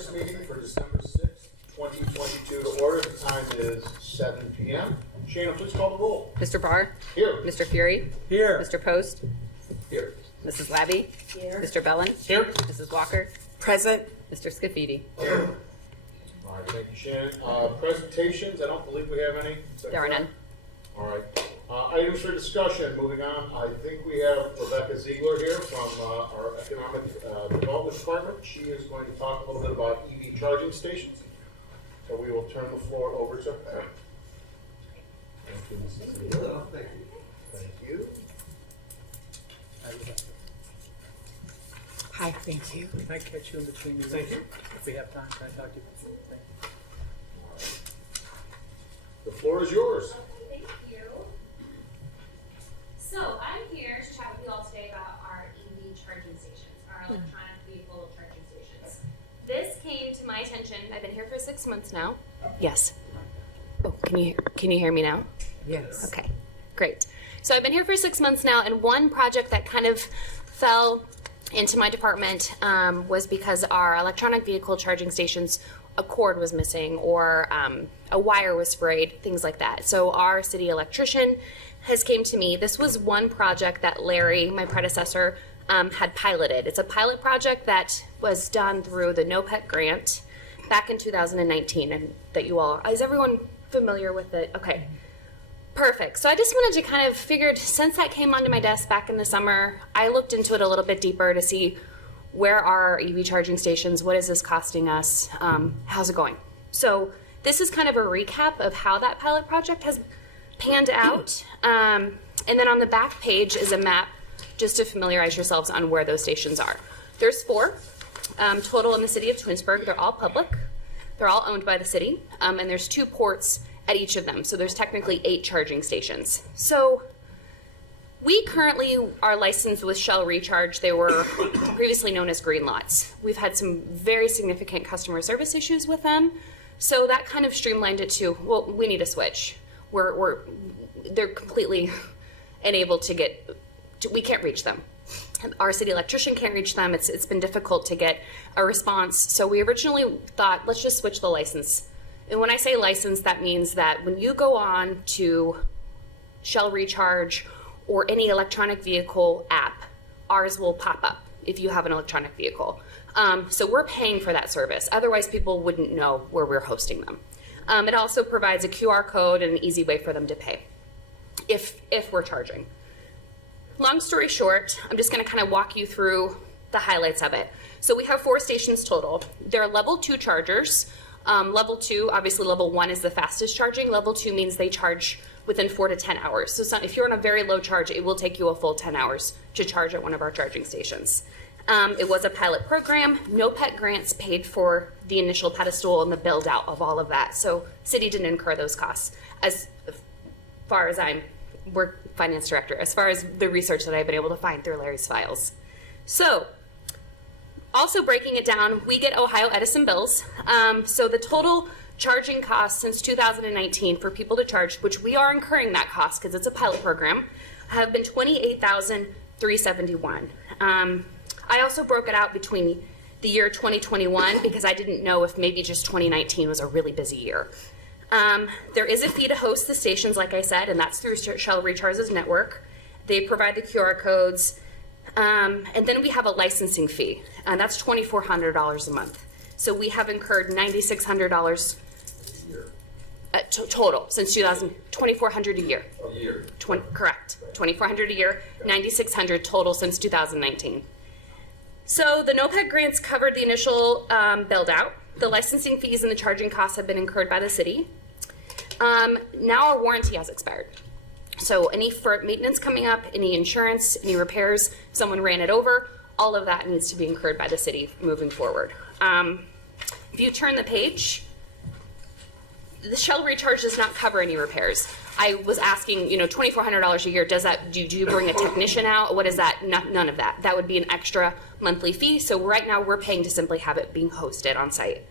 Caucus meeting for December 6th, 2022 to order. The time is 7 p.m. Shana, please call the roll. Mr. Barr? Here. Mr. Fury? Here. Mr. Post? Here. Mrs. Labby? Here. Mr. Bellin? Here. Mrs. Walker? Present. Mr. Scafidi? Here. All right, thank you, Shannon. Presentations, I don't believe we have any. There are none. All right. Items for discussion. Moving on, I think we have Rebecca Ziegler here from our Economic Development Department. She is going to talk a little bit about EV charging stations. So we will turn the floor over to her. Thank you, Mrs. Ziegler. Thank you. Thank you. Hi, thank you. Can I catch you in between meetings? Thank you. If we have time, can I talk to you? Thank you. The floor is yours. Thank you. So I'm here to chat with you all today about our EV charging stations, our electronic vehicle charging stations. This came to my attention. I've been here for 6 months now. Yes. Oh, can you hear me now? Yes. Okay, great. So I've been here for 6 months now, and one project that kind of fell into my department was because our electronic vehicle charging stations, a cord was missing or a wire was frayed, things like that. So our city electrician has came to me. This was one project that Larry, my predecessor, had piloted. It's a pilot project that was done through the NOPEC grant back in 2019, and that you all, is everyone familiar with it? Okay. Perfect. So I just wanted to kind of figured, since that came onto my desk back in the summer, I looked into it a little bit deeper to see where are our EV charging stations, what is this costing us, how's it going? So this is kind of a recap of how that pilot project has panned out. And then on the back page is a map just to familiarize yourselves on where those stations are. There's 4 total in the city of Twinsburg. They're all public. They're all owned by the city. And there's 2 ports at each of them. So there's technically 8 charging stations. So we currently are licensed with Shell Recharge. They were previously known as Green Lots. We've had some very significant customer service issues with them. So that kind of streamlined it to, well, we need a switch. They're completely unable to get, we can't reach them. Our city electrician can't reach them. It's been difficult to get a response. So we originally thought, let's just switch the license. And when I say license, that means that when you go on to Shell Recharge or any electronic vehicle app, ours will pop up if you have an electronic vehicle. So we're paying for that service. Otherwise, people wouldn't know where we're hosting them. It also provides a QR code and an easy way for them to pay if we're charging. Long story short, I'm just going to kind of walk you through the highlights of it. So we have 4 stations total. There are level 2 chargers. Level 2, obviously level 1 is the fastest charging. Level 2 means they charge within 4 to 10 hours. So if you're on a very low charge, it will take you a full 10 hours to charge at one of our charging stations. It was a pilot program. NOPEC grants paid for the initial pedestal and the build out of all of that. So city didn't incur those costs. As far as we're finance director, as far as the research that I've been able to find through Larry's files. So also breaking it down, we get Ohio Edison bills. So the total charging cost since 2019 for people to charge, which we are incurring that cost because it's a pilot program, have been $28,371. I also broke it out between the year 2021 because I didn't know if maybe just 2019 was a really busy year. There is a fee to host the stations, like I said, and that's through Shell Recharge's network. They provide the QR codes. And then we have a licensing fee, and that's $2,400 a month. So we have incurred $9,600 total since 2000, $2,400 a year. A year. Correct, $2,400 a year, $9,600 total since 2019. So the NOPEC grants covered the initial build out. The licensing fees and the charging costs have been incurred by the city. Now our warranty has expired. So any maintenance coming up, any insurance, any repairs, if someone ran it over, all of that needs to be incurred by the city moving forward. If you turn the page, the Shell Recharge does not cover any repairs. I was asking, $2,400 a year, do you bring a technician out? What is that? None of that. That would be an extra monthly fee. So right now we're paying to simply have it being hosted on site.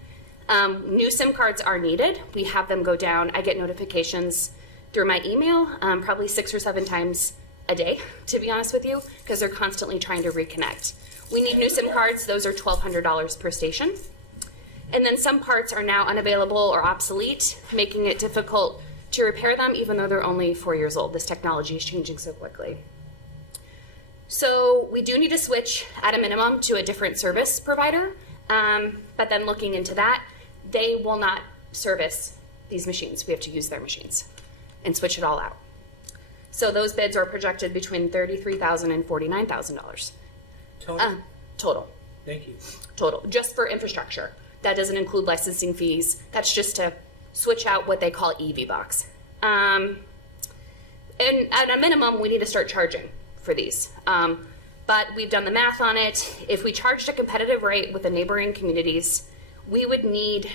New SIM cards are needed. We have them go down. I get notifications through my email, probably 6 or 7 times a day, to be honest with you, because they're constantly trying to reconnect. We need new SIM cards. Those are $1,200 per station. And then some parts are now unavailable or obsolete, making it difficult to repair them even though they're only 4 years old. This technology is changing so quickly. So we do need to switch at a minimum to a different service provider, but then looking into that, they will not service these machines. We have to use their machines and switch it all out. So those bids are projected between $33,000 and $49,000 Total? total. Thank you. Total, just for infrastructure. That doesn't include licensing fees. That's just to switch out what they call EV box. And at a minimum, we need to start charging for these. But we've done the math on it. If we charged a competitive rate with the neighboring communities, we would need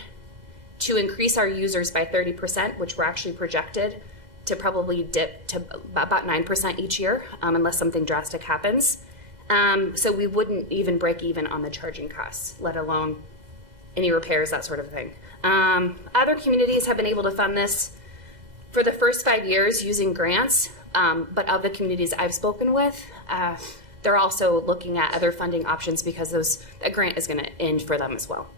to increase our users by 30%, which we're actually projected to probably dip to about 9% each year, unless something drastic happens. So we wouldn't even break even on the charging costs, let alone any repairs, that sort of thing. Other communities have been able to fund this for the first 5 years using grants, but of the communities I've spoken with, they're also looking at other funding options because a grant is going to end for them as well.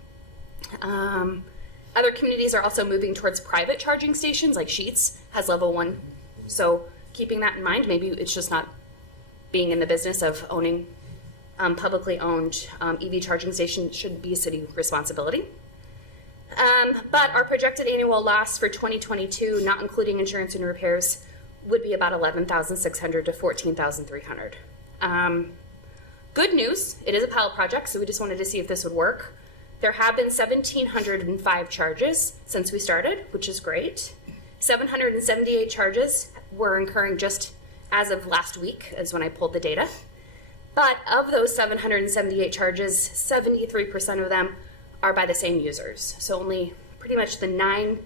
Other communities are also moving towards private charging stations, like Sheets has level 1. So keeping that in mind, maybe it's just not being in the business of owning publicly owned EV charging stations should be a city responsibility. But our projected annual loss for 2022, not including insurance and repairs, would be about $11,600 to $14,300. Good news, it is a pilot project, so we just wanted to see if this would work. There have been 1,705 charges since we started, which is great. 778 charges were incurring just as of last week, is when I pulled the data. But of those 778 charges, 73% of them are by the same users. So only pretty much the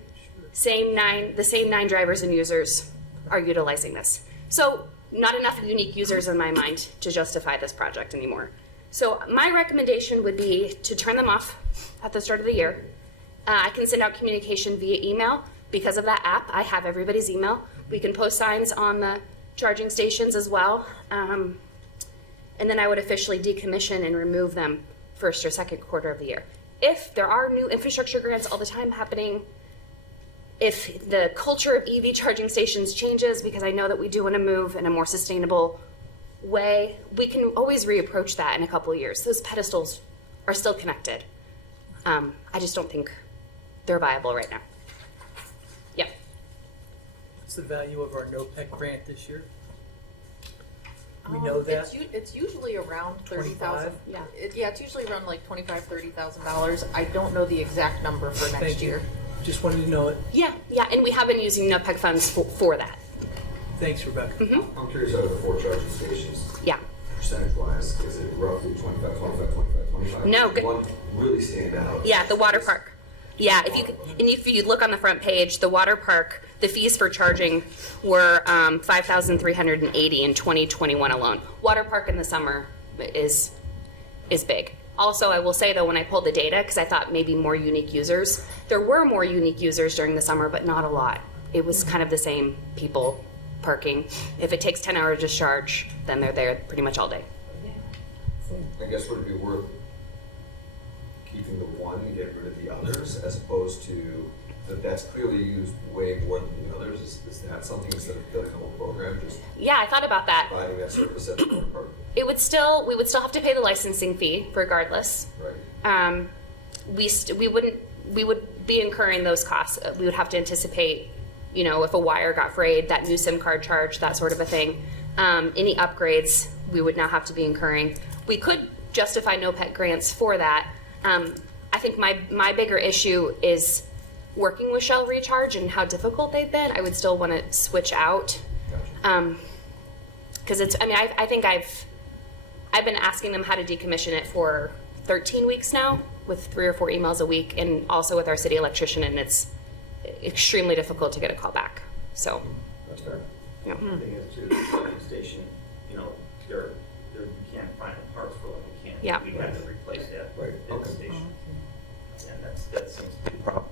same nine drivers and users are utilizing this. So not enough unique users in my mind to justify this project anymore. So my recommendation would be to turn them off at the start of the year. I can send out communication via email. Because of that app, I have everybody's email. We can post signs on the charging stations as well. And then I would officially decommission and remove them first or second quarter of the year. If there are new infrastructure grants all the time happening, if the culture of EV charging stations changes, because I know that we do want to move in a more sustainable way, we can always reapproach that in a couple of years. Those pedestals are still connected. I just don't think they're viable right now. Yeah. What's the value of our NOPEC grant this year? We know that. It's usually around 30,000. 25? Yeah. It's usually around like $25,000-$30,000. I don't know the exact number for next Thank you. year. Just wanted to know it. Yeah, and we have been using NOPEC funds for that. Thanks, Rebecca. I'm curious, out of the 4 charging stations, Yeah. percentage-wise, is it roughly 25, 25, 25, 25? No, Does good. one really stand out? Yeah, the water park. Yeah, if you look on the front page, the water park, the fees for charging were $5,380 in 2021 alone. Water park in the summer is big. Also, I will say though, when I pulled the data, because I thought maybe more unique users, there were more unique users during the summer, but not a lot. It was kind of the same people parking. If it takes 10 hours to charge, then they're there pretty much all day. I guess would it be worth keeping the one and getting rid of the others, as opposed to that's clearly used way more than the others? Is that something, instead of building a whole program, just Yeah, I thought about that. providing that service at the water park? We would still have to pay the licensing fee regardless. Right. We would be incurring those costs. We would have to anticipate, if a wire got frayed, that new SIM card charge, that sort of a thing. Any upgrades we would now have to be incurring. We could justify NOPEC grants for that. I think my bigger issue is working with Shell Recharge and how difficult they've been. I would still want to switch out. Because I think I've been asking them how to decommission it for 13 weeks now, with 3 or 4 emails a week, and also with our city electrician, and it's extremely difficult to get a call back. So, That's fair. yeah. The thing is, too, the charging station, you can't find the parts for them. You can't. Yeah. We have to replace that. Right, in the okay. station. And that seems to be the problem.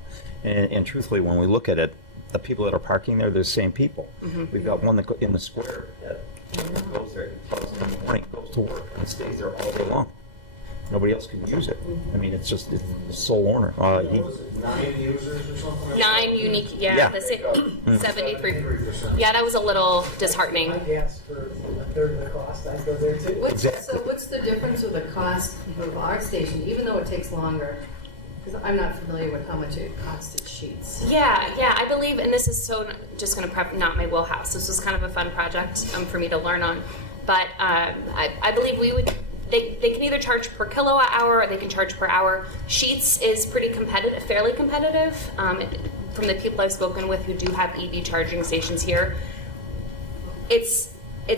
And truthfully, when we look at it, the people that are parking there, they're the same people. We've got one that in the square that goes there, he plugs in the morning, goes to work, and stays there all day long. Nobody else can use it. I mean, it's just it's sole owner. What was it, 9 users or something? 9 unique, Yeah. the 73. 73%. Yeah, that was a little disheartening. I'd ask for a third of the cost, I'd go there too. So what's the difference with the cost of our station, even though it takes longer? Because I'm not familiar with how much it costs at Sheets. Yeah, I believe, and this is so just going to prep not my wheelhouse. This was kind of a fun project for me to learn on, but I believe we would. They can either charge per kilowatt hour or they can charge per hour. Sheets is pretty competitive, fairly competitive. From the people I've spoken with who do have EV charging stations here, it's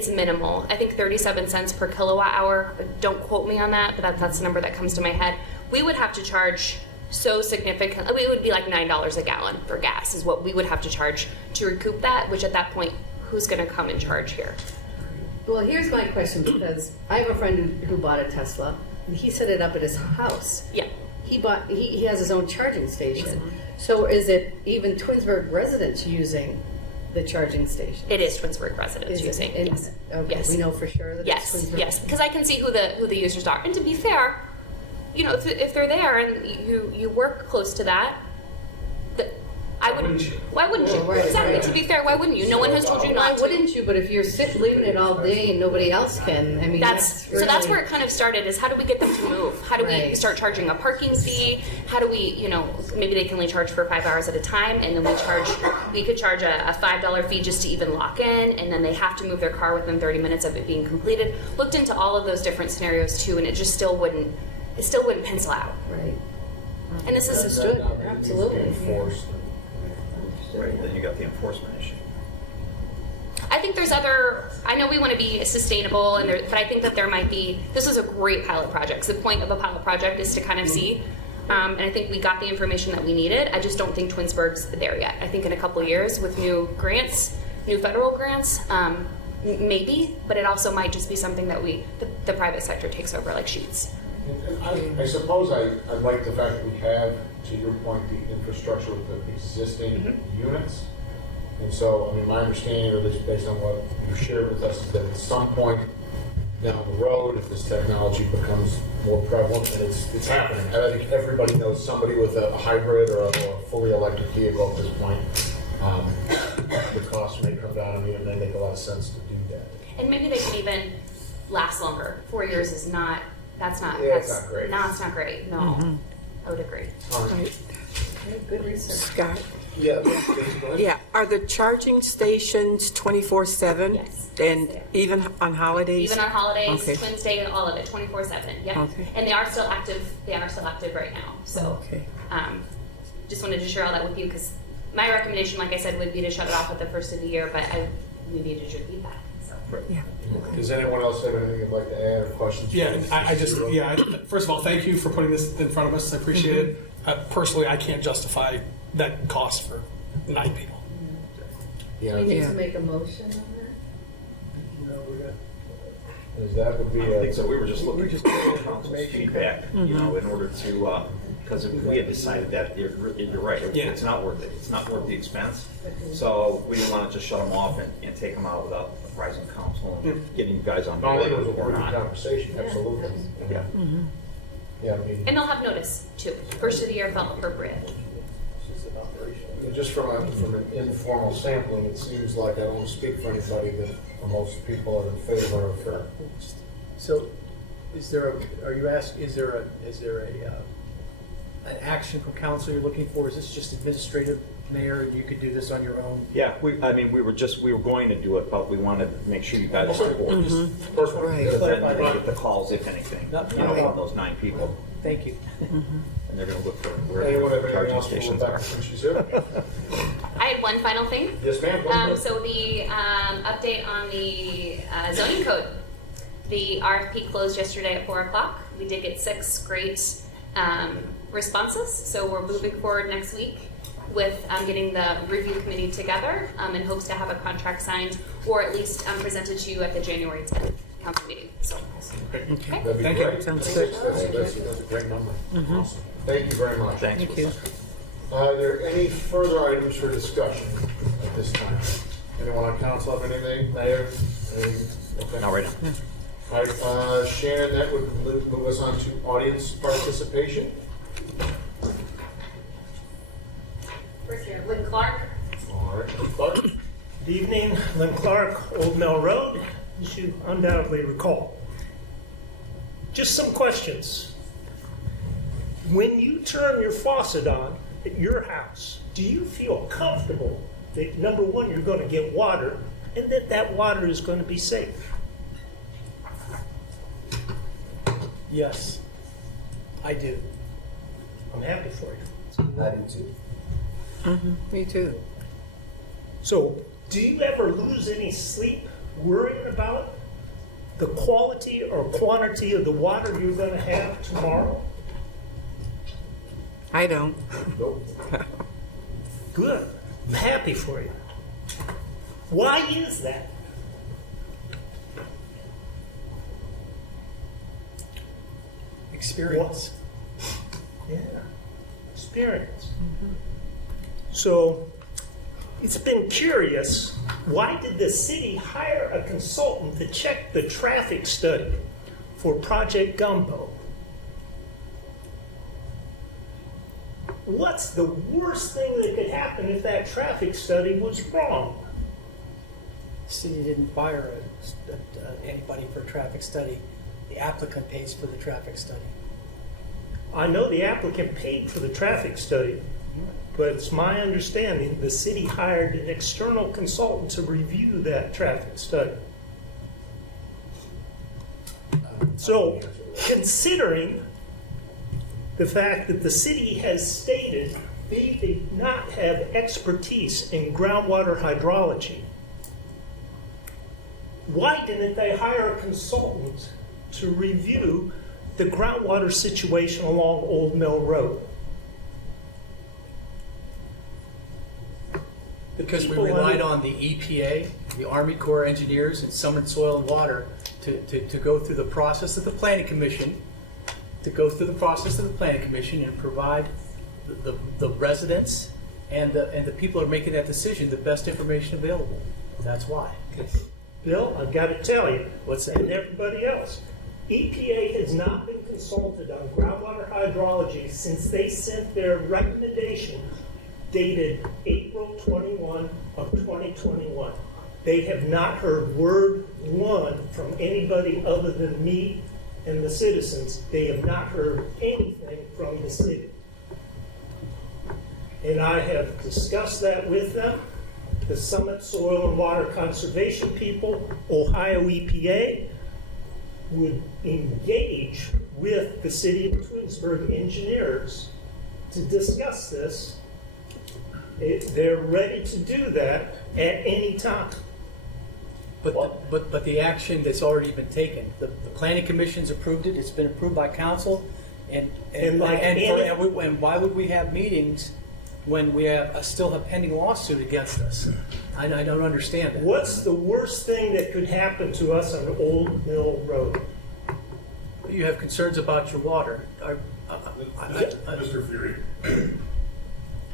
minimal. I think 37 cents per kilowatt hour. Don't quote me on that, but that's the number that comes to my head. We would have to charge so significant. It would be like $9 a gallon for gas is what we would have to charge to recoup that. Which at that point, who's going to come and charge here? Well, here's my question, because I have a friend who bought a Tesla, and he set it up at his house. Yeah. He has his own charging station. So is it even Twinsburg residents using the charging station? It is Twinsburg residents Is it? using. And- Yes. Okay, Yes. we know for sure that it's Yes, Twinsburg? yes, because I can see who the users are. And to be fair, you know, if they're there and you work close to that, I wouldn't. wouldn't you? Why wouldn't you? Well, right, Exactly. right. To be fair, why wouldn't you? No one has told you Why not to. wouldn't you? But if you're leaving it all day and nobody else can, I mean, That's really, so. That's where it kind of started. Is how do we get them to move? How do we Right. start charging a parking fee? How do we, you know, maybe they can only charge for 5 hours at a time, and then we could charge a $5 fee just to even lock in, and then they have to move their car within 30 minutes of it being completed. Looked into all of those different scenarios too, and it just still wouldn't pencil out. Right. And this is Understood. Absolutely. Enforced. Right. Then you got the enforcement issue. I think there's other. I know we want to be sustainable, but I think that there might be. This is a great pilot project. So the point of a pilot project is to kind of see, and I think we got the information that we needed. I just don't think Twinsburg's there yet. I think in a couple of years with new grants, new federal grants, maybe, but it also might just be something that the private sector takes over, like Sheets. I suppose I like the fact that we have, to your point, the infrastructure with the existing units. And so, I mean, my understanding, or at least based on what you shared with us, is that at some point down the road, if this technology becomes more prevalent, and it's happening. I think everybody knows somebody with a hybrid or a fully electric vehicle at this point. The cost may come down, I mean, it may make a lot of sense to do that. And maybe they can even last longer. 4 years is not. That's not. Yeah, that's it's not great. No, it's not great. No, I would agree. Okay, good research. Scott, Yeah, please go ahead. yeah, are the charging stations 24/7? Yes. And even on holidays? Even on holidays, Okay. Twins Day, all of it, 24/7. Yep. Okay. And they are still active. They are still active right now. So, Okay. just wanted to share all that with you because my recommendation, like I said, would be to shut it off at the first of the year. But we needed your feedback. So. Yeah. Does anyone else have anything they'd like to add or questions? Yeah, first of all, thank you for putting this in front of us. I appreciate it. Personally, I can't justify that cost for 9 people. Yeah, We need Yeah. to make a motion on that? No, we're not. because that would be I think a, so. We were just We're looking just for getting council's information. feedback, you know, in order to, because we had decided that you're right. Yeah. It's not worth it. It's not worth the expense. So we didn't want to just shut them off and take them out without apprising council and getting you guys on no, I board think it was a or pretty not. conversation, absolutely. Yeah. Yeah, I mean, And they'll have notice too. First of the year felt appropriate. just from an informal sampling, it seems like, I don't speak for anybody, that most people are in favor of her. So, is there an action from council you're looking for? Is this just administrative, Mayor, and you could do this on your own? Yeah, we were going to do it, but we wanted to make sure you guys were on board. Of course, we're Right. Because then Clarify they that. get the calls, if anything, Not- you know, not- from those 9 people. Thank you. And they're going to look for where anyone have the anything charging else for stations Rebecca are. since she's here? I had one final thing. Yes, ma'am. go ahead. So the update on the zoning code. The RFP closed yesterday at 4 o'clock. We did get 6 great responses. So we're moving forward next week with getting the review committee together in hopes to have a contract signed or at least presented to you at the January 10th council meeting. So, okay. That'd be Thank you. great. Sounds That's good. a great number. Awesome. Thank you very much. Thanks. Thank you. Are there any further items for discussion at this time? Anyone on council have anything, Mayor? Anything? Okay. Not right now. All right, Shannon, that would move us on to audience participation. First we have Lynn Clark. All right, Clark. Good evening, Lynn Clark, Old Mill Road, as you undoubtedly recall. Just some questions. When you turn your faucet on at your house, do you feel comfortable that, number one, you're going to get water, and that that water is going to be safe? Yes, I do. I'm happy for you. I do too. Me too. So, do you ever lose any sleep worrying about the quality or quantity of the water you're going to have tomorrow? I don't. Good. I'm happy for you. Why is that? Experience. Yeah, experience. So, it's been curious, why did the city hire a consultant to check the traffic study for Project Gumbo? What's the worst thing that could happen if that traffic study was wrong? The city didn't hire anybody for a traffic study. The applicant pays for the traffic study. I know the applicant paid for the traffic study, but it's my understanding the city hired an external consultant to review that traffic study. So, considering the fact that the city has stated they did not have expertise in groundwater hydrology, why didn't they hire a consultant to review the groundwater situation along Old Mill Road? Because we relied on the EPA, the Army Corps of Engineers, and Summit Soil and Water to go through the process of the Planning Commission, and provide the residents and the people who are making that decision the best information available. That's why. Bill, I've got to tell you, What's that? and everybody else, EPA has not been consulted on groundwater hydrology since they sent their recommendation dated April 21 of 2021. They have not heard word one from anybody other than me and the citizens. They have not heard anything from the city. And I have discussed that with them, the Summit Soil and Water Conservation people, Ohio EPA, would engage with the city of Twinsburg engineers to discuss this. They're ready to do that at any time. But the action that's already been taken, the Planning Commission's approved it. It's been approved by council, and why would we have meetings when we have still a pending lawsuit against us? I don't understand that. What's the worst thing that could happen to us on Old Mill Road? You have concerns about your water. Mr. Fury,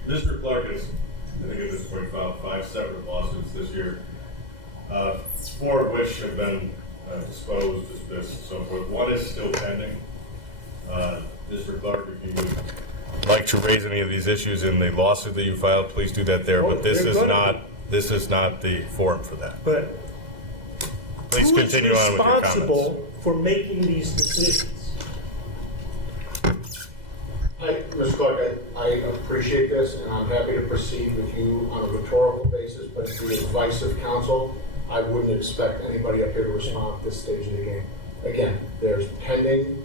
Mr. Clark has, I think at this point, filed 5 separate lawsuits this year, 4 of which have been disposed, dismissed, so forth. 1 is still pending. Mr. Clark, if you would like to raise any of these issues in the lawsuit that you filed, please do that there. But this is not the forum for that. But Please continue on with your comments. who is responsible for making these decisions? Mr. Clark, I appreciate this, and I'm happy to proceed with you on a rhetorical basis, but through the advice of counsel, I wouldn't expect anybody up here to respond at this stage of the game. Again, there's pending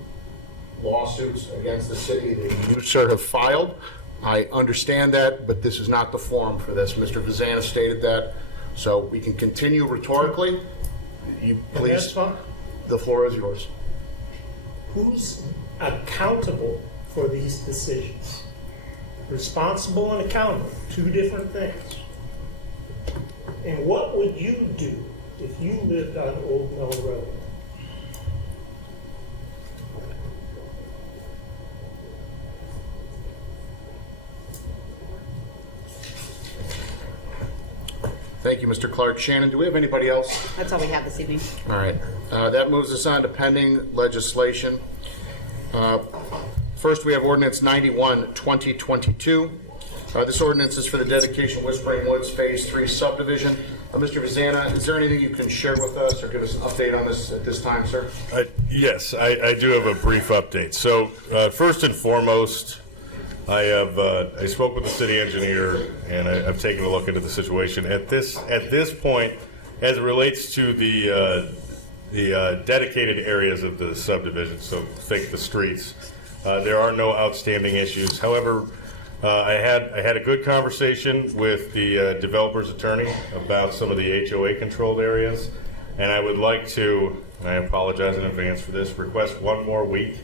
lawsuits against the city that you, sir, have filed. I understand that, but this is not the forum for this. Mr. Vazana stated that, so we can continue rhetorically. You And that's please, fine. the floor is yours. Who's accountable for these decisions? Responsible and accountable, 2 different things. And what would you do if you lived on Old Mill Road? Thank Thank you, Mr. Clark. Shannon, do we have anybody else? That's all we have this evening. All right. That moves us on to pending legislation. First, we have ordinance 91, 2022. This ordinance is for the dedication of Whispering Woods Phase 3 subdivision. Mr. Vazana, is there anything you can share with us or give us an update on this at this time, sir? Yes, I do have a brief update. So first and foremost, I spoke with the city engineer and I've taken a look into the situation. At this point, as it relates to the dedicated areas of the subdivision, so think the streets, there are no outstanding issues. However, I had a good conversation with the developer's attorney about some of the HOA controlled areas, and I would like to, and I apologize in advance for this, request one more week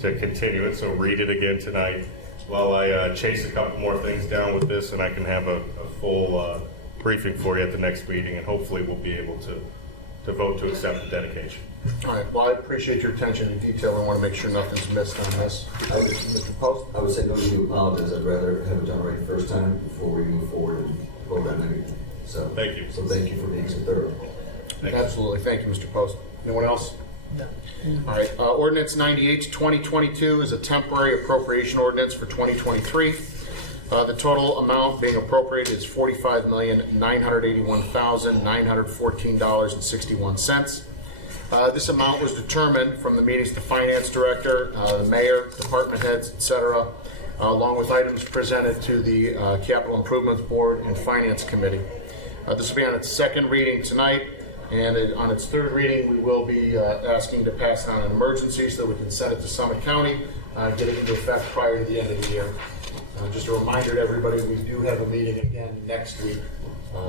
to continue it, so read it again tonight while I chase a couple more things down with this, and I can have a full briefing for you at the next meeting, and hopefully we'll be able to vote to accept the dedication. All right. Well, I appreciate your attention to detail. I want to make sure nothing's missed on this. Mr. Post? I would say no need to apologize. I'd rather have it done right the first time before we move forward and vote on anything. So thank you. So thank you for being so thorough. Absolutely. Thank you, Mr. Post. Anyone else? No. All right. Ordinance 98, 2022 is a temporary appropriation ordinance for 2023. The total amount being appropriated is $45,981,914.61. This amount was determined from the meetings of the finance director, the mayor, department heads, etc., along with items presented to the Capital Improvements Board and Finance Committee. This will be on its second reading tonight, and on its third reading, we will be asking to pass it on an emergency so that we can send it to Summit County, get it into effect prior to the end of the year. Just a reminder to everybody, we do have a meeting again next week,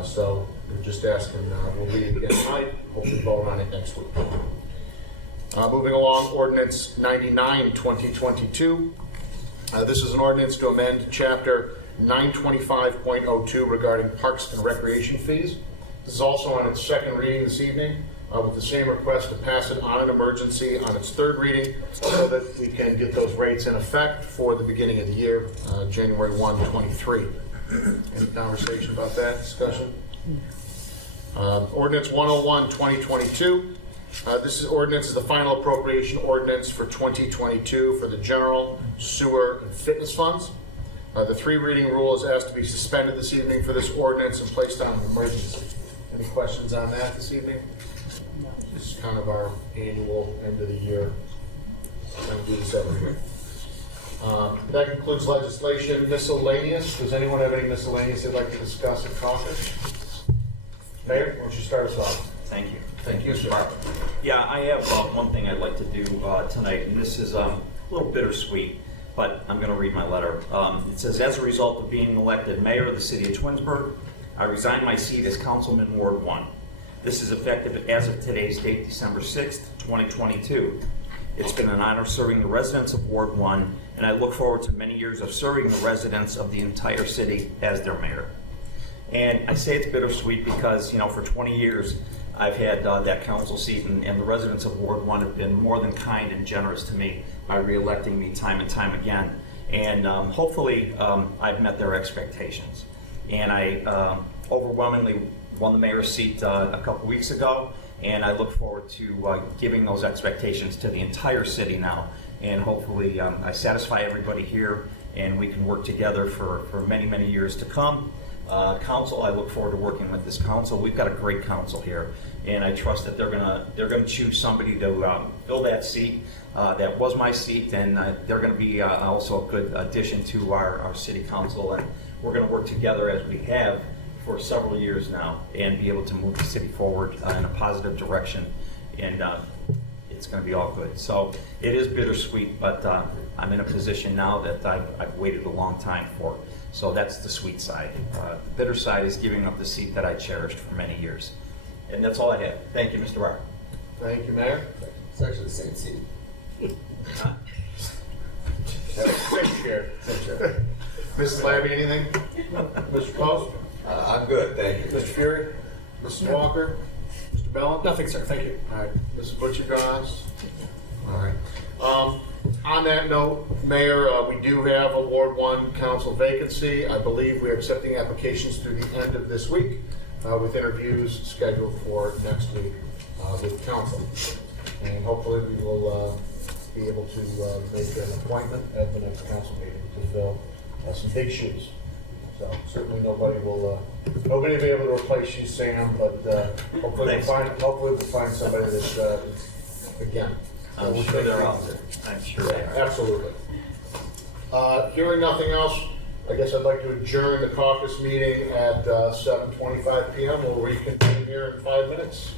so we're just asking, we'll read it again tonight, hopefully vote on it next week. Moving along, ordinance 99, 2022. This is an ordinance to amend chapter 925.02 regarding parks and recreation fees. This is also on its second reading this evening, with the same request to pass it on an emergency on its third reading so that we can get those rates in effect for the beginning of the year, January 1, 23. Any conversation about that, discussion? Ordinance 101, 2022. This ordinance is the final appropriation ordinance for 2022 for the general, sewer, and fitness funds. The three reading rule is asked to be suspended this evening for this ordinance and placed on an emergency. Any questions on that this evening? This is kind of our annual end of the year. We do this every year. That concludes legislation. Miscellaneous. Does anyone have any miscellaneous they'd like to discuss at caucus? Mayor, why don't you start us off? Thank you. Thank you, sir. Yeah, I have one thing I'd like to do tonight, and this is a little bittersweet, but I'm going to read my letter. It says, as a result of being elected mayor of the city of Twinsburg, I resign my seat as councilman Ward 1. This is effective as of today's date, December 6th, 2022. It's been an honor serving the residents of Ward 1, and I look forward to many years of serving the residents of the entire city as their mayor. And I say it's bittersweet because, for 20 years, I've had that council seat, and the residents of Ward 1 have been more than kind and generous to me by re-electing me time and time again. And hopefully, I've met their expectations. And I overwhelmingly won the mayor's seat a couple weeks ago, and I look forward to giving those expectations to the entire city now. And hopefully, I satisfy everybody here, and we can work together for many, many years to come. Council, I look forward to working with this council. We've got a great council here, and I trust that they're gonna choose somebody to fill that seat. That was my seat, and they're gonna be also a good addition to our city council, and we're gonna work together as we have for several years now, and be able to move the city forward in a positive direction, and it's gonna be all good. So it is bittersweet, but I'm in a position now that I've waited a long time for. So that's the sweet side. The bitter side is giving up the seat that I cherished for many years. And that's all I have. Thank you, Mr. Barr. Thank you, Mayor. It's actually the same seat. Same chair. Mrs. Labby, anything? Mr. Post? I'm good, thank you. Mr. Fury? Mrs. Walker? Mr. Bellin? Nothing, sir. Thank you. All right. Mrs. Butcher-Goss? All right. On that note, Mayor, we do have a Ward 1 council vacancy. I believe we are accepting applications through the end of this week. with interviews scheduled for next week with council. And hopefully we will be able to make an appointment at the next council meeting to fill some big shoes. So certainly nobody will be able to replace you, Sam, but hopefully we'll find somebody that again. I'm sure they're out there. I'm sure they are. Absolutely. Hearing nothing else, I guess I'd like to adjourn the caucus meeting at 7:25 p.m. We'll reconvene here in 5 minutes.